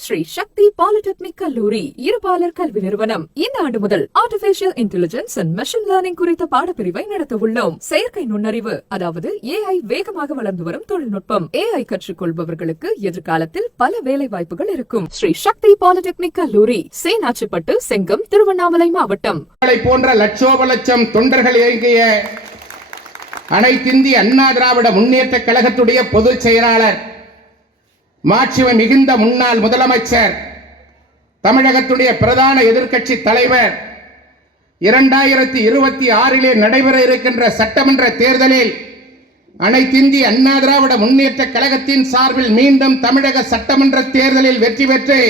ஸ்ரீ சக்தி polytechnic கல்லூரி இருபாலர் கல்வி நிறுவனம் இந்த ஆண்டு முதல் artificial intelligence and machine learning குறித்த பாடப்பிரிவை நடத்த உள்ளோம். செயற்கை நுண்ணறிவு அதாவது AI வேகமாக வளர்ந்து வரும் தொழில்நுட்பம். AI கற்றுக்கொள்பவர்களுக்கு எதிர்காலத்தில் பல வேலை வாய்ப்புகள் இருக்கும். ஸ்ரீ சக்தி பாலிடெக்னிக் கல்லூரி, சேனாச்சிப்பட்டு, செங்கம், திருவண்ணாமலை மாவட்டம். போன்ற லட்சோப லட்சம் தொண்டர்கள் இயங்கிய அனைத்திந்திய அண்ணா திராவிட முன்னேற்ற கழகத்துடைய பொதுச் செயலாளர், மாட்சிமை மிகுந்த முன்னாள் முதலமைச்சர், தமிழகத்துடைய பிரதான எதிர்க்கட்சி தலைவர், 2026 நடைபெற இருக்கின்ற சட்டமன்ற தேர்தலில் அனைத்திந்திய அண்ணா திராவிட முன்னேற்ற கழகத்தின் சார்பில் மீண்டும் தமிழக சட்டமன்ற தேர்தலில் வெற்றி பெற்று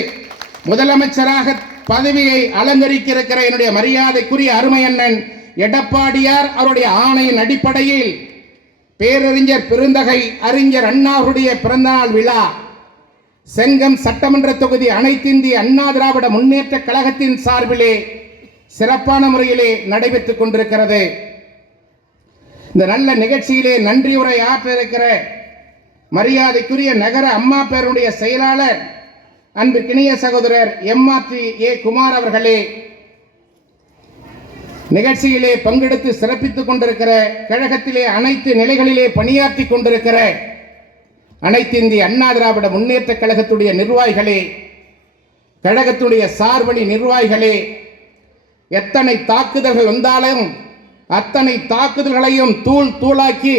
முதலமைச்சராக பதவியை அலங்கரிக்க இருக்கிற என்னுடைய மரியாதைக்குரிய அருமை அண்ணன் எடப்பாடியார் அவருடைய ஆணையின் அடிப்படையில் பேரறிஞர் பெருந்தகை அறிஞர் அண்ணாவுடைய பிறந்தநாள் விழா செங்கம் சட்டமன்ற தொகுதி அனைத்திந்திய அண்ணா திராவிட முன்னேற்ற கழகத்தின் சார்பிலே சிறப்பான முறையிலே நடைபெற்றுக் கொண்டிருக்கிறது. இந்த நல்ல நிகழ்ச்சியிலே நன்றியுரை ஆற்ற இருக்கிற மரியாதைக்குரிய நகர அம்மா பேருடைய செயலாளர் அன்புக்கினிய சகோதரர் MRT குமார் அவர்களே, நிகழ்ச்சியிலே பங்கெடுத்து சிறப்பித்துக் கொண்டிருக்கிற கழகத்திலே அனைத்து நிலைகளிலே பணியாற்றி கொண்டிருக்கிற அனைத்து இந்திய அண்ணா திராவிட முன்னேற்ற கழகத்துடைய நிர்வாகிகளே, கழகத்துடைய சார்பணி நிர்வாகிகளே, எத்தனை தாக்குதல்கள் வந்தாலும் அத்தனை தாக்குதல்களையும் தூள் தூளாக்கி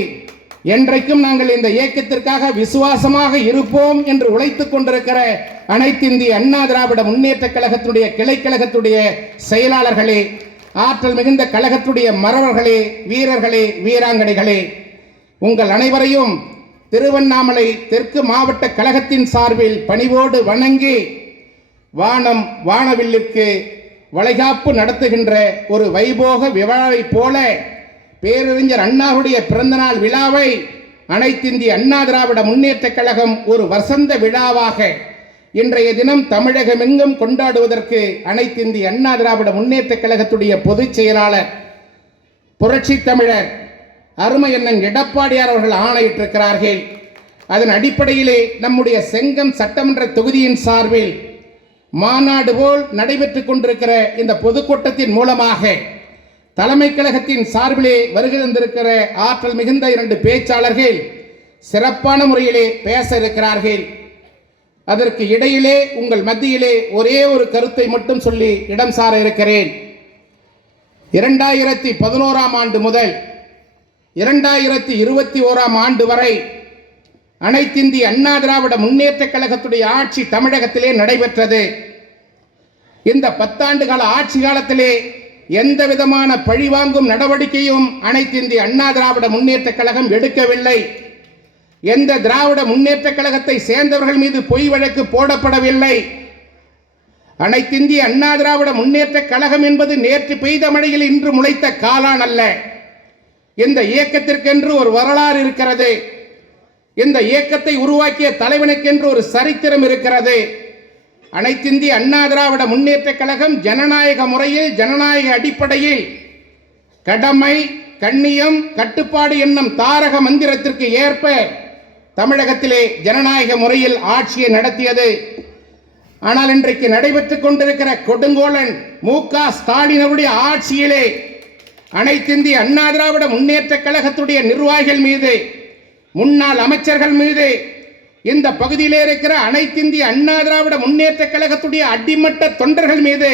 என்றைக்கும் நாங்கள் இந்த இயக்கத்திற்காக விசுவாசமாக இருப்போம் என்று உழைத்துக் கொண்டிருக்கிற அனைத்து இந்திய அண்ணா திராவிட முன்னேற்ற கழகத்துடைய கிளை கழகத்துடைய செயலாளர்களே, ஆற்றல் மிகுந்த கழகத்துடைய மறவர்களே, வீரர்களே, வீராங்கனைகளே, உங்கள் அனைவரையும் திருவண்ணாமலை தெற்கு மாவட்ட கழகத்தின் சார்பில் பணிவோடு வணங்கி வானம் வானவில்லிற்கு வளைகாப்பு நடத்துகின்ற ஒரு வைபோக விழாவை போல பேரறிஞர் அண்ணாவுடைய பிறந்தநாள் விழாவை அனைத்திந்திய அண்ணா திராவிட முன்னேற்ற கழகம் ஒரு வசந்த விழாவாக இன்றைய தினம் தமிழகமெங்கும் கொண்டாடுவதற்கு அனைத்திந்திய அண்ணா திராவிட முன்னேற்ற கழகத்துடைய பொதுச் செயலாளர் புரட்சி தமிழர் அருமை அண்ணன் எடப்பாடியார் அவர்கள் ஆணையிட்டிருக்கிறார்கள். அதன் அடிப்படையிலே நம்முடைய செங்கம் சட்டமன்ற தொகுதியின் சார்பில் மாநாடு போல் நடைபெற்றுக் கொண்டிருக்கிற இந்த பொதுக்கூட்டத்தின் மூலமாக தலைமை கழகத்தின் சார்பிலே வருகை தந்திருக்கிற ஆற்றல் மிகுந்த 2 பேச்சாளர்கள் சிறப்பான முறையிலே பேச இருக்கிறார்கள். அதற்கு இடையிலே உங்கள் மத்தியிலே ஒரே ஒரு கருத்தை மட்டும் சொல்லி இடம் சார இருக்கிறேன். 2011 ஆண்டு முதல் 2021 ஆண்டு வரை அனைத்திந்திய அண்ணா திராவிட முன்னேற்ற கழகத்துடைய ஆட்சி தமிழகத்திலே நடைபெற்றது. இந்த 10 ஆண்டு கால ஆட்சி காலத்திலே எந்த விதமான பழிவாங்கும் நடவடிக்கையும் அனைத்திந்திய அண்ணா திராவிட முன்னேற்ற கழகம் எடுக்கவில்லை. எந்த திராவிட முன்னேற்ற கழகத்தை சேர்ந்தவர்கள் மீது பொய் வழக்கு போடப்படவில்லை. அனைத்திந்திய அண்ணா திராவிட முன்னேற்ற கழகம் என்பது நேற்று பெய்த மழையில் இன்று முளைத்த காளான் அல்ல. இந்த இயக்கத்திற்கென்று ஒரு வரலாறு இருக்கிறது. இந்த இயக்கத்தை உருவாக்கிய தலைவனுக்கென்று ஒரு சரித்திரம் இருக்கிறது. அனைத்திந்திய அண்ணா திராவிட முன்னேற்ற கழகம் ஜனநாயக முறையில், ஜனநாயக அடிப்படையில் கடமை, கண்ணியம், கட்டுப்பாடு என்னும் தாரக மந்திரத்திற்கு ஏற்ப தமிழகத்திலே ஜனநாயக முறையில் ஆட்சியை நடத்தியது. ஆனால் இன்றைக்கு நடைபெற்றுக் கொண்டிருக்கிற கொடுங்கோலன் மு.க. ஸ்டாலின் அவருடைய ஆட்சியிலே அனைத்திந்திய அண்ணா திராவிட முன்னேற்ற கழகத்துடைய நிர்வாகிகள் மீது, முன்னாள் அமைச்சர்கள் மீது, இந்த பகுதியிலே இருக்கிற அனைத்திந்திய அண்ணா திராவிட முன்னேற்ற கழகத்துடைய அடிமட்ட தொண்டர்கள் மீது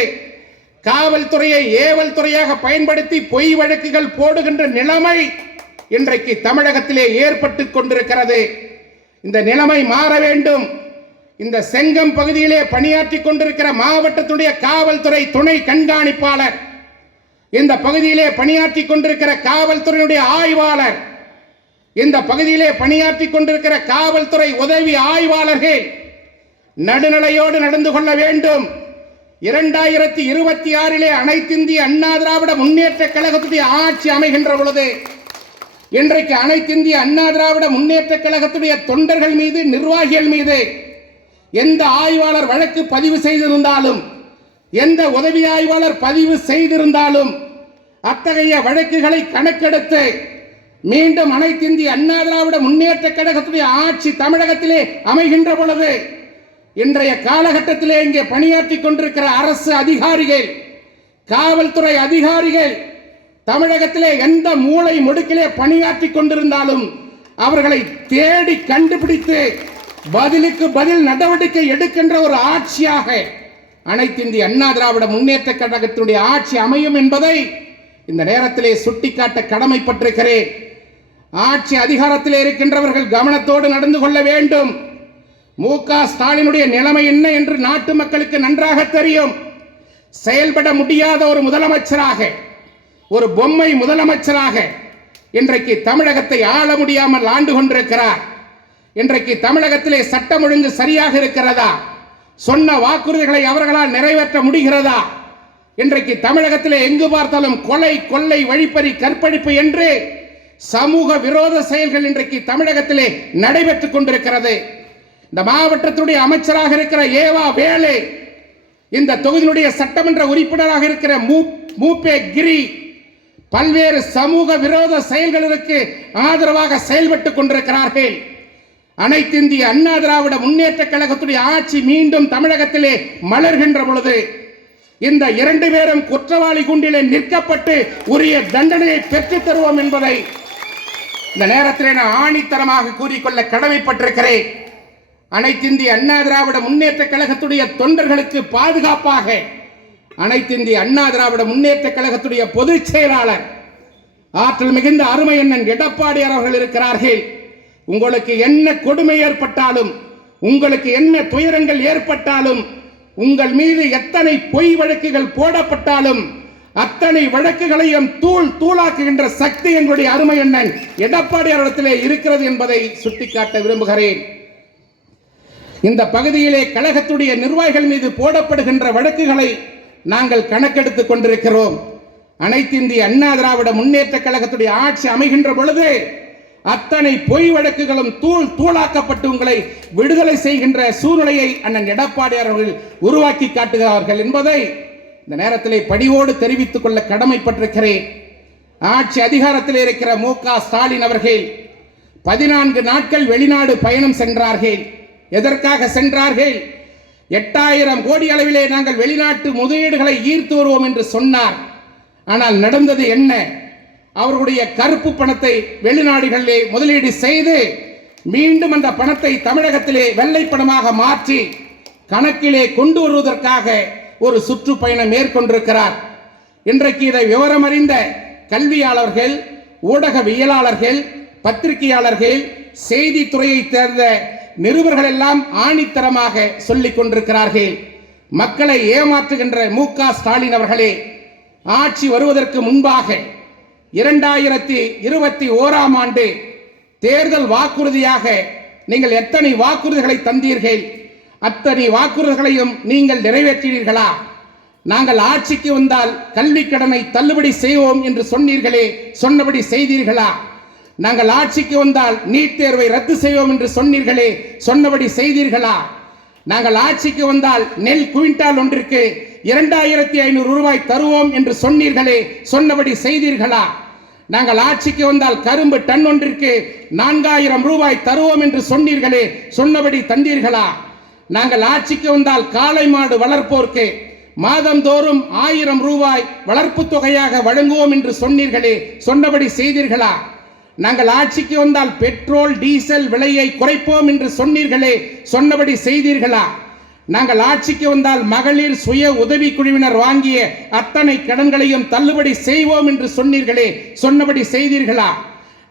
காவல்துறையை ஏவல் துறையாக பயன்படுத்தி பொய் வழக்குகள் போடுகின்ற நிலைமை இன்றைக்கு தமிழகத்திலே ஏற்பட்டு கொண்டிருக்கிறது. இந்த நிலைமை மாற வேண்டும். இந்த செங்கம் பகுதியிலே பணியாற்றி கொண்டிருக்கிற மாவட்டத்துடைய காவல்துறை துணை கண்காணிப்பாளர், இந்த பகுதியிலே பணியாற்றி கொண்டிருக்கிற காவல்துறையுடைய ஆய்வாளர், இந்த பகுதியிலே பணியாற்றி கொண்டிருக்கிற காவல்துறை உதவி ஆய்வாளர்கள் நடுநிலையோடு நடந்து கொள்ள வேண்டும். 2026 அனைத்திந்திய அண்ணா திராவிட முன்னேற்ற கழகத்துடைய ஆட்சி அமைகின்ற பொழுது இன்றைக்கு அனைத்திந்திய அண்ணா திராவிட முன்னேற்ற கழகத்துடைய தொண்டர்கள் மீது, நிர்வாகிகள் மீது எந்த ஆய்வாளர் வழக்கு பதிவு செய்திருந்தாலும், எந்த உதவி ஆய்வாளர் பதிவு செய்திருந்தாலும் அத்தகைய வழக்குகளை கணக்கெடுத்து மீண்டும் அனைத்திந்திய அண்ணா திராவிட முன்னேற்ற கழகத்துடைய ஆட்சி தமிழகத்திலே அமைகின்ற பொழுது இன்றைய காலகட்டத்திலே இங்கே பணியாற்றி கொண்டிருக்கிற அரசு அதிகாரிகள், காவல்துறை அதிகாரிகள் தமிழகத்திலே எந்த மூலை முடுக்கிலே பணியாற்றி கொண்டிருந்தாலும் அவர்களை தேடி கண்டுபிடித்து பதிலுக்கு பதில் நடவடிக்கை எடுக்கின்ற ஒரு ஆட்சியாக அனைத்து இந்திய அண்ணா திராவிட முன்னேற்ற கழகத்தினுடைய ஆட்சி அமையும் என்பதை இந்த நேரத்திலே சுட்டிக்காட்ட கடமைப்பட்டிருக்கிறேன். ஆட்சி அதிகாரத்திலே இருக்கின்றவர்கள் கவனத்தோடு நடந்து கொள்ள வேண்டும். மு.க. ஸ்டாலினுடைய நிலைமை என்ன என்று நாட்டு மக்களுக்கு நன்றாக தெரியும். செயல்பட முடியாத ஒரு முதலமைச்சராக, ஒரு பொம்மை முதலமைச்சராக இன்றைக்கு தமிழகத்தை ஆள முடியாமல் ஆண்டு கொண்டிருக்கிறார். இன்றைக்கு தமிழகத்திலே சட்டம் ஒழுங்கு சரியாக இருக்கிறதா? சொன்ன வாக்குறுதிகளை அவர்களால் நிறைவேற்ற முடிகிறதா? இன்றைக்கு தமிழகத்திலே எங்கு பார்த்தாலும் கொலை, கொள்ளை, வழிப்பறி, கற்பழிப்பு என்று சமூக விரோத செயல்கள் இன்றைக்கு தமிழகத்திலே நடைபெற்றுக் கொண்டிருக்கிறது. இந்த மாவட்டத்துடைய அமைச்சராக இருக்கிற ஏவா வேலு, இந்த தொகுதியினுடைய சட்டமன்ற உறுப்பினராக இருக்கிற மூப்பே கிரி பல்வேறு சமூக விரோத செயல்களுக்கு ஆதரவாக செயல்பட்டுக் கொண்டிருக்கிறார்கள். அனைத்து இந்திய அண்ணா திராவிட முன்னேற்ற கழகத்துடைய ஆட்சி மீண்டும் தமிழகத்திலே மலர்கின்ற பொழுது இந்த இரண்டு பேரும் குற்றவாளி குண்டிலே நிற்கப்பட்டு உரிய தண்டனையை பெற்றுத் தருவோம் என்பதை இந்த நேரத்தில் நான் ஆணித்தரமாக கூறிக்கொள்ள கடமைப்பட்டிருக்கிறேன். அனைத்து இந்திய அண்ணா திராவிட முன்னேற்ற கழகத்துடைய தொண்டர்களுக்கு பாதுகாப்பாக அனைத்து இந்திய அண்ணா திராவிட முன்னேற்ற கழகத்துடைய பொதுச் செயலாளர் ஆற்றல் மிகுந்த அருமை அண்ணன் எடப்பாடியார் அவர்கள் இருக்கிறார்கள். உங்களுக்கு என்ன கொடுமை ஏற்பட்டாலும், உங்களுக்கு என்ன துயரங்கள் ஏற்பட்டாலும், உங்கள் மீது எத்தனை பொய் வழக்குகள் போடப்பட்டாலும் அத்தனை வழக்குகளையும் தூள் தூளாக்குகின்ற சக்தி எங்களுடைய அருமை அண்ணன் எடப்பாடியாரிடத்திலே இருக்கிறது என்பதை சுட்டிக்காட்ட விரும்புகிறேன். இந்த பகுதியிலே கழகத்துடைய நிர்வாகிகள் மீது போடப்படுகின்ற வழக்குகளை நாங்கள் கணக்கெடுத்துக் கொண்டிருக்கிறோம். அனைத்து இந்திய அண்ணா திராவிட முன்னேற்ற கழகத்துடைய ஆட்சி அமைகின்ற பொழுது அத்தனை பொய் வழக்குகளும் தூள் தூளாக்கப்பட்டு உங்களை விடுதலை செய்கின்ற சூழ்நிலையை அண்ணன் எடப்பாடியார் அவர்கள் உருவாக்கி காட்டுகிறார்கள் என்பதை இந்த நேரத்திலே பணிவோடு தெரிவித்துக் கொள்ள கடமைப்பட்டிருக்கிறேன். ஆட்சி அதிகாரத்தில் இருக்கிற மு.க. ஸ்டாலின் அவர்கள் 14 நாட்கள் வெளிநாடு பயணம் சென்றார்கள். எதற்காக சென்றார்கள்? 8000 கோடி அளவிலே நாங்கள் வெளிநாட்டு முதலீடுகளை ஈர்த்து வருவோம் என்று சொன்னார். ஆனால் நடந்தது என்ன? அவர்களுடைய கருப்பு பணத்தை வெளிநாடுகளிலே முதலீடு செய்து மீண்டும் அந்த பணத்தை தமிழகத்திலே வெள்ளை பணமாக மாற்றி கணக்கிலே கொண்டு வருவதற்காக ஒரு சுற்றுப்பயணம் மேற்கொண்டிருக்கிறார். இன்றைக்கு இதை விவரம் அறிந்த கல்வியாளர்கள், ஊடகவியலாளர்கள், பத்திரிகையாளர்கள், செய்தித்துறையை சேர்ந்த நிருபர்கள் எல்லாம் ஆணித்தரமாக சொல்லிக் கொண்டிருக்கிறார்கள். மக்களை ஏமாற்றுகின்ற மு.க. ஸ்டாலின் அவர்களே, ஆட்சி வருவதற்கு முன்பாக 2021ஆம் ஆண்டு தேர்தல் வாக்குறுதியாக நீங்கள் எத்தனை வாக்குறுதிகளை தந்தீர்கள்? அத்தனை வாக்குறுதிகளையும் நீங்கள் நிறைவேற்றினீர்களா? நாங்கள் ஆட்சிக்கு வந்தால் கல்வி கடனை தள்ளுபடி செய்வோம் என்று சொன்னீர்களே, சொன்னபடி செய்தீர்களா? நாங்கள் ஆட்சிக்கு வந்தால் நீட் தேர்வை ரத்து செய்வோம் என்று சொன்னீர்களே, சொன்னபடி செய்தீர்களா? நாங்கள் ஆட்சிக்கு வந்தால் நெல் குவிண்டால் ஒன்றிற்கு 2500 ரூபாய் தருவோம் என்று சொன்னீர்களே, சொன்னபடி செய்தீர்களா? நாங்கள் ஆட்சிக்கு வந்தால் கரும்பு டன் ஒன்றிற்கு 4000 ரூபாய் தருவோம் என்று சொன்னீர்களே, சொன்னபடி தந்தீர்களா? நாங்கள் ஆட்சிக்கு வந்தால் காளை மாடு வளர்ப்போருக்கு மாதந்தோறும் 1000 ரூபாய் வளர்ப்பு தொகையாக வழங்குவோம் என்று சொன்னீர்களே, சொன்னபடி செய்தீர்களா? நாங்கள் ஆட்சிக்கு வந்தால் பெட்ரோல் டீசல் விலையை குறைப்போம் என்று சொன்னீர்களே, சொன்னபடி செய்தீர்களா? நாங்கள் ஆட்சிக்கு வந்தால் மகளிர் சுய உதவி குழுவினர் வாங்கிய அத்தனை கடன்களையும் தள்ளுபடி செய்வோம் என்று சொன்னீர்களே, சொன்னபடி செய்தீர்களா?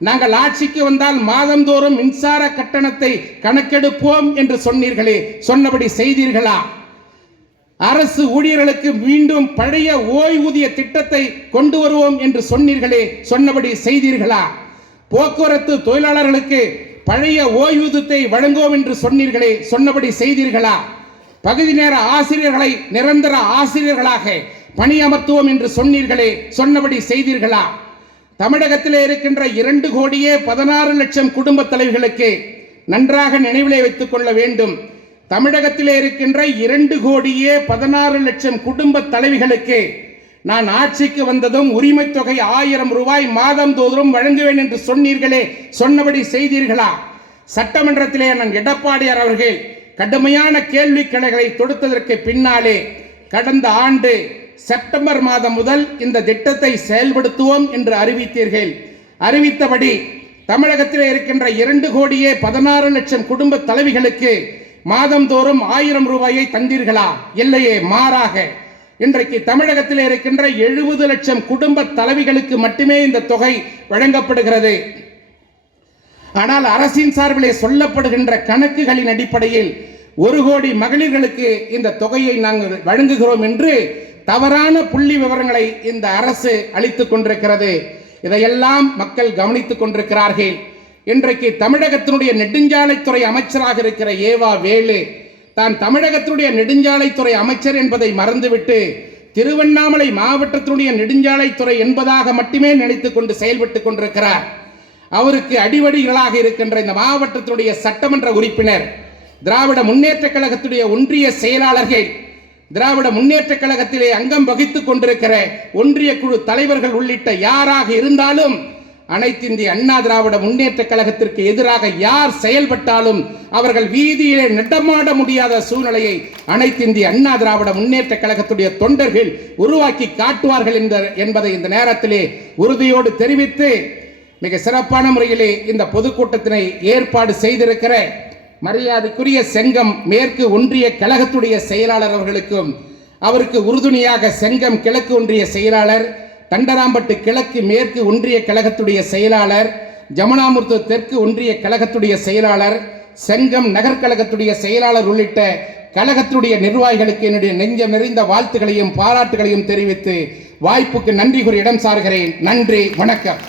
நாங்கள் ஆட்சிக்கு வந்தால் மாதந்தோறும் மின்சார கட்டணத்தை கணக்கெடுப்போம் என்று சொன்னீர்களே, சொன்னபடி செய்தீர்களா? அரசு ஊழியர்களுக்கு மீண்டும் பழைய ஓய்வூதிய திட்டத்தை கொண்டு வருவோம் என்று சொன்னீர்களே, சொன்னபடி செய்தீர்களா? போக்குவரத்து தொழிலாளர்களுக்கு பழைய ஓய்வூதியத்தை வழங்குவோம் என்று சொன்னீர்களே, சொன்னபடி செய்தீர்களா? பகுதி நேர ஆசிரியர்களை நிரந்தர ஆசிரியர்களாக பணியமர்த்துவோம் என்று சொன்னீர்களே, சொன்னபடி செய்தீர்களா? தமிழகத்திலே இருக்கின்ற 2,16,00,000 குடும்ப தலைவிகளுக்கு நன்றாக நினைவிலே வைத்துக் கொள்ள வேண்டும். தமிழகத்திலே இருக்கின்ற 2,16,00,000 குடும்ப தலைவிகளுக்கு நான் ஆட்சிக்கு வந்ததும் உரிமை தொகை 1000 ரூபாய் மாதந்தோறும் வழங்குவேன் என்று சொன்னீர்களே, சொன்னபடி செய்தீர்களா? சட்டமன்றத்திலே நான் எடப்பாடியார் அவர்கள் கடுமையான கேள்விகளை தொடுத்ததற்கு பின்னாலே கடந்த ஆண்டு செப்டம்பர் மாதம் முதல் இந்த திட்டத்தை செயல்படுத்துவோம் என்று அறிவித்தீர்கள். அறிவித்தபடி தமிழகத்தில் இருக்கின்ற 2,16,00,000 குடும்ப தலைவிகளுக்கு மாதந்தோறும் 1000 ரூபாயை தந்தீர்களா? இல்லையே, மாறாக இன்றைக்கு தமிழகத்தில் இருக்கின்ற 70 லட்சம் குடும்ப தலைவிகளுக்கு மட்டுமே இந்த தொகை வழங்கப்படுகிறது. ஆனால் அரசின் சார்பிலே சொல்லப்படுகின்ற கணக்குகளின் அடிப்படையில் 1 கோடி மகளிர்களுக்கு இந்த தொகையை நாங்கள் வழங்குகிறோம் என்று தவறான புள்ளி விவரங்களை இந்த அரசு அளித்துக் கொண்டிருக்கிறது. இதையெல்லாம் மக்கள் கவனித்துக் கொண்டிருக்கிறார்கள். இன்றைக்கு தமிழகத்தினுடைய நெடுஞ்சாலைத்துறை அமைச்சராக இருக்கிற ஏவா வேலு தான் தமிழகத்தினுடைய நெடுஞ்சாலைத்துறை அமைச்சர் என்பதை மறந்துவிட்டு திருவண்ணாமலை மாவட்டத்தினுடைய நெடுஞ்சாலைத்துறை என்பதாக மட்டுமே நினைத்துக் கொண்டு செயல்பட்டுக் கொண்டிருக்கிறார். அவருக்கு அடிவடிகளாக இருக்கின்ற இந்த மாவட்டத்தினுடைய சட்டமன்ற உறுப்பினர், திராவிட முன்னேற்ற கழகத்துடைய ஒன்றிய செயலாளர்கள், திராவிட முன்னேற்ற கழகத்திலே அங்கம் வகித்துக் கொண்டிருக்கிற ஒன்றிய குழு தலைவர்கள் உள்ளிட்ட யாராக இருந்தாலும் அனைத்து இந்திய அண்ணா திராவிட முன்னேற்ற கழகத்திற்கு எதிராக யார் செயல்பட்டாலும் அவர்கள் வீதியிலே நடமாட முடியாத சூழ்நிலையை அனைத்து இந்திய அண்ணா திராவிட முன்னேற்ற கழகத்துடைய தொண்டர்கள் உருவாக்கி காட்டுவார்கள் என்பதை இந்த நேரத்திலே உறுதியோடு தெரிவித்து, மிக சிறப்பான முறையிலே இந்த பொதுக்கூட்டத்தினை ஏற்பாடு செய்திருக்கிற மரியாதைக்குரிய செங்கம் மேற்கு ஒன்றிய கழகத்துடைய செயலாளர் அவர்களுக்கும், அவருக்கு உறுதுணையாக செங்கம் கிழக்கு ஒன்றிய செயலாளர், தண்டராம்பட்டு கிழக்கு மேற்கு ஒன்றிய கழகத்துடைய செயலாளர், ஜமுனாமுர்து தெற்கு ஒன்றிய கழகத்துடைய செயலாளர், செங்கம் நகர் கழகத்துடைய செயலாளர் உள்ளிட்ட கழகத்துடைய நிர்வாகிகளுக்கு என்னுடைய நெஞ்சம் நிறைந்த வாழ்த்துக்களையும் பாராட்டுகளையும் தெரிவித்து வாய்ப்புக்கு நன்றி கூறி இடம் சார்கிறேன். நன்றி, வணக்கம்.